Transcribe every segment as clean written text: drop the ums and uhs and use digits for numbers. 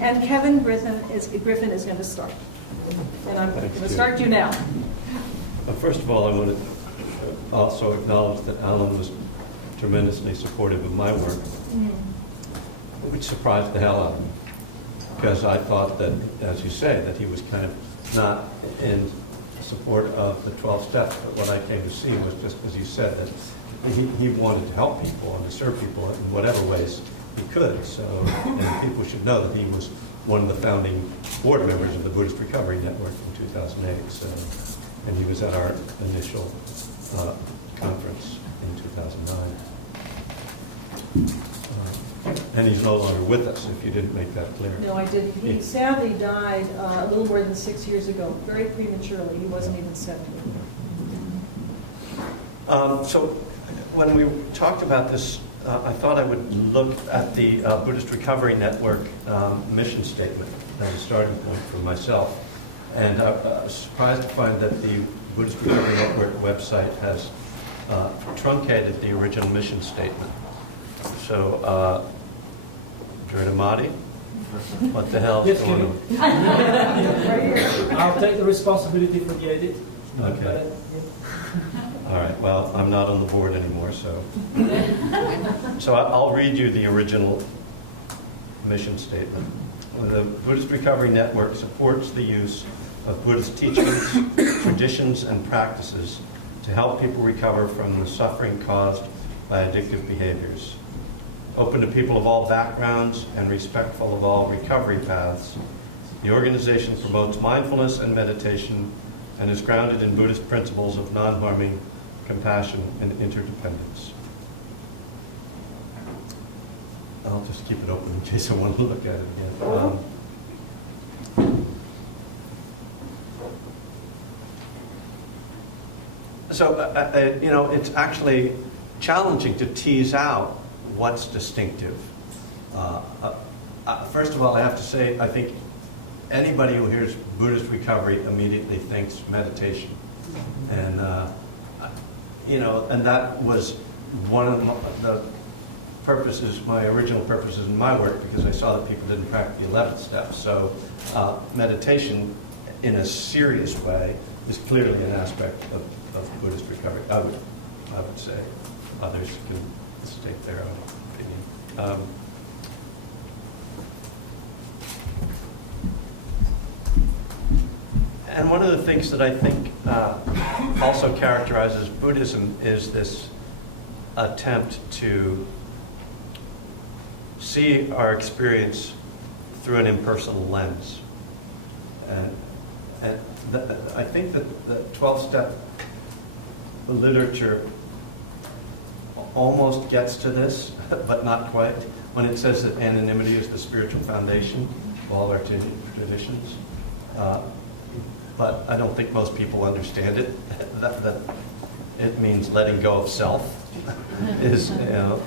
And Kevin Griffin is going to start. And I'm going to start you now. First of all, I want to also acknowledge that Alan was tremendously supportive of my work, which surprised the hell out of me. Because I thought that, as you say, that he was kind of not in support of the 12 steps. But what I came to see was just, as you said, that he wanted to help people and to serve people in whatever ways he could. So, and people should know that he was one of the founding board members of the Buddhist Recovery Network in 2008. So, and he was at our initial conference in 2009. And he's no longer with us, if you didn't make that clear. No, I didn't. He sadly died a little more than 6 years ago, very prematurely. He wasn't even 70. So when we talked about this, I thought I would look at the Buddhist Recovery Network mission statement as a starting point for myself. And I was surprised to find that the Buddhist Recovery Network website has truncated the original mission statement. So, Drinamati, what the hell is going on? I'll take the responsibility for the edit. Okay. All right, well, I'm not on the board anymore, so. So I'll read you the original mission statement. The Buddhist Recovery Network supports the use of Buddhist teachings, traditions, and practices to help people recover from the suffering caused by addictive behaviors. Open to people of all backgrounds and respectful of all recovery paths, the organization promotes mindfulness and meditation and is grounded in Buddhist principles of non-harming, compassion, and interdependence. I'll just keep it open in case I want to look at it again. You know, it's actually challenging to tease out what's distinctive. First of all, I have to say, I think anybody who hears Buddhist recovery immediately thinks meditation. And, you know, and that was one of the purposes, my original purposes in my work, because I saw that people didn't practice the 11th step. So meditation, in a serious way, is clearly an aspect of Buddhist recovery. I would say. Others can state their own opinion. And one of the things that I think also characterizes Buddhism is this attempt to see our experience through an impersonal lens. And I think that the 12-step literature almost gets to this, but not quite, when it says that anonymity is the spiritual foundation of all our traditions. But I don't think most people understand it, that it means letting go of self. Is, you know,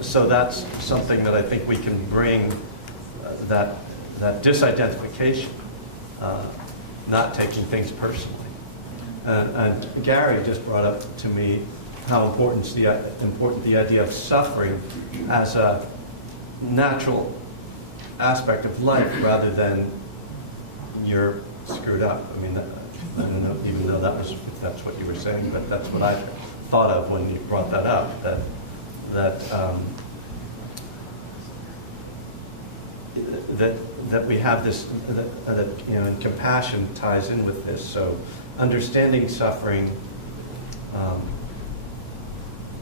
so that's something that I think we can bring, that disidentification, not taking things personally. And Gary just brought up to me how important the idea of suffering as a natural aspect of life rather than you're screwed up. I mean, I don't know, even though if that's what you were saying, but that's what I thought of when you brought that up, that we have this, that you know, and compassion ties in with this. So understanding suffering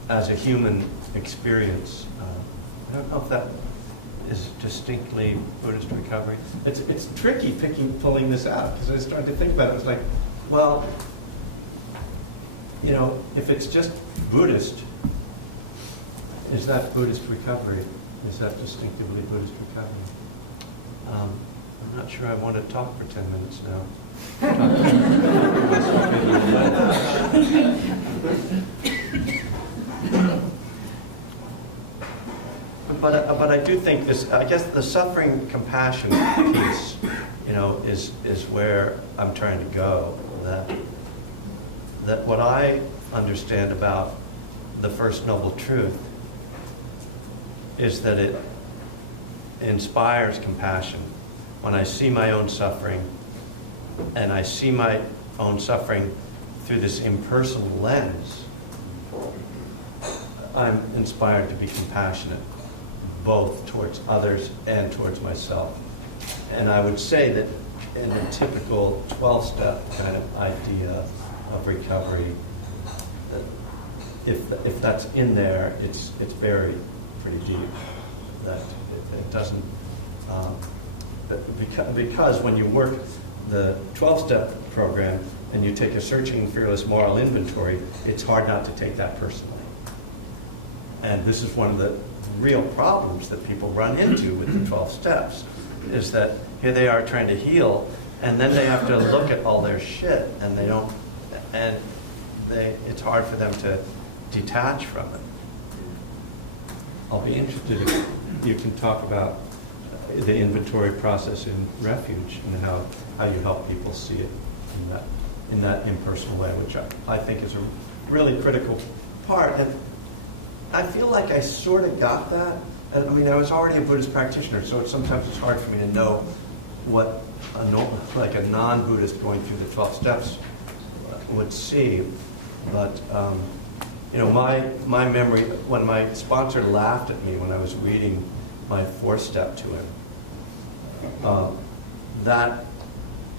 as a human experience. I don't know if that is distinctly Buddhist recovery. It's tricky pulling this out, because I was trying to think about it. It's like, well, you know, if it's just Buddhist, is that Buddhist recovery? Is that distinctively Buddhist recovery? I'm not sure I want to talk for 10 minutes now. But I do think this, I guess the suffering compassion piece, you know, is where I'm trying to go. That what I understand about the First Noble Truth is that inspires compassion, when I see my own suffering, and I see my own suffering through this impersonal lens, I'm inspired to be compassionate, both towards others and towards myself. And I would say that in a typical 12-step kind of idea of recovery, if that's in there, it's buried pretty deep. That it doesn't, because when you work the 12-step program and you take a searching, fearless moral inventory, it's hard not to take that personally. And this is one of the real problems that people run into with the 12 steps, is that here they are trying to heal, and then they have to look at all their shit, and it's hard for them to detach from it. I'll be interested if you can talk about the inventory process in Refuge and how you help people see it in that impersonal way, which I think is a really critical part. And I feel like I sort of got that. I mean, I was already a Buddhist practitioner, so sometimes it's hard for me to know what a non-Buddhist going through the 12 steps would see. But my memory, when my sponsor laughed at me when I was reading my 4th step to him, that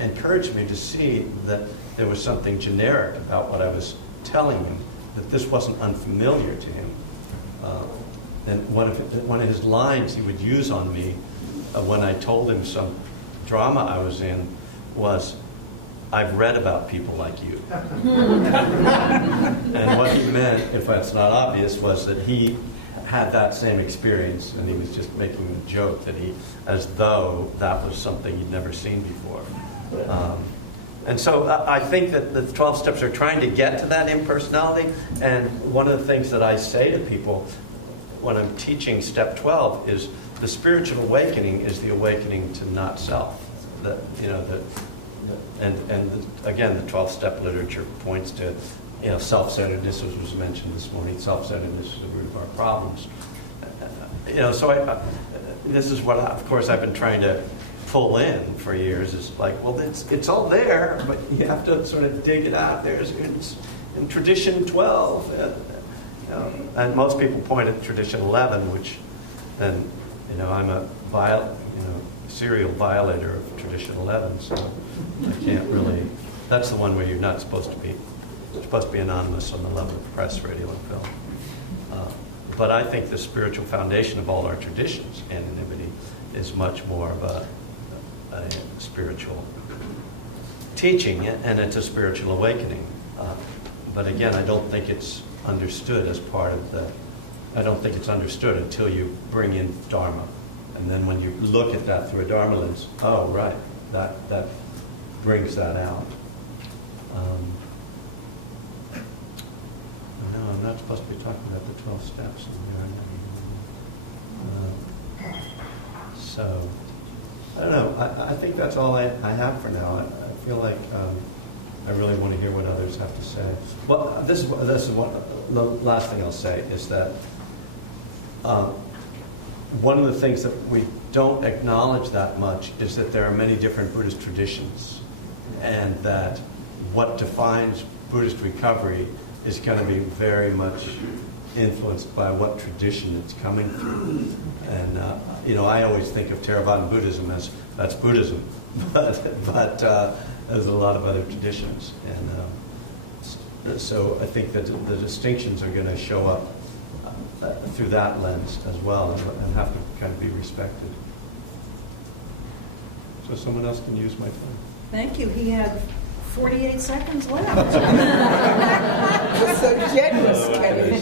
encouraged me to see that there was something generic about what I was telling him, that this wasn't unfamiliar to him. And one of his lines he would use on me when I told him some drama I was in was, "I've read about people like you." And what he meant, if that's not obvious, was that he had that same experience, and he was just making a joke as though that was something he'd never seen before. And so I think that the 12 steps are trying to get to that impersonality. And one of the things that I say to people when I'm teaching step 12 is the spiritual awakening is the awakening to not self. Again, the 12-step literature points to, self-centeredness, as was mentioned this morning. Self-centeredness is the root of our problems. So this is what, of course, I've been trying to pull in for years. Is like, well, it's all there, but you have to sort of dig it out. It's in tradition 12, and most people point at tradition 11, which, and I'm a serial violator of tradition 11, so I can't really. That's the one where you're not supposed to be. You're supposed to be anonymous on the level of press, radio, and film. But I think the spiritual foundation of all our traditions, anonymity, is much more of a spiritual teaching, and it's a spiritual awakening. But again, I don't think it's understood as part of I don't think it's understood until you bring in Dharma. And then when you look at that through a Dharma lens, oh, right, that brings that out. No, I'm not supposed to be talking about the 12 steps in there. So, I don't know. I think that's all I have for now. I feel like I really want to hear what others have to say. Well, this is what the last thing I'll say is that one of the things that we don't acknowledge that much is that there are many different Buddhist traditions, and that what defines Buddhist recovery is going to be very much influenced by what tradition it's coming through. And I always think of Theravadan Buddhism as that's Buddhism, but there's a lot of other traditions, and so I think that the distinctions are going to show up through that lens as well, and have to kind of be respected. So someone else can use my time. Thank you. He had 48 seconds left. So generous, Kenny.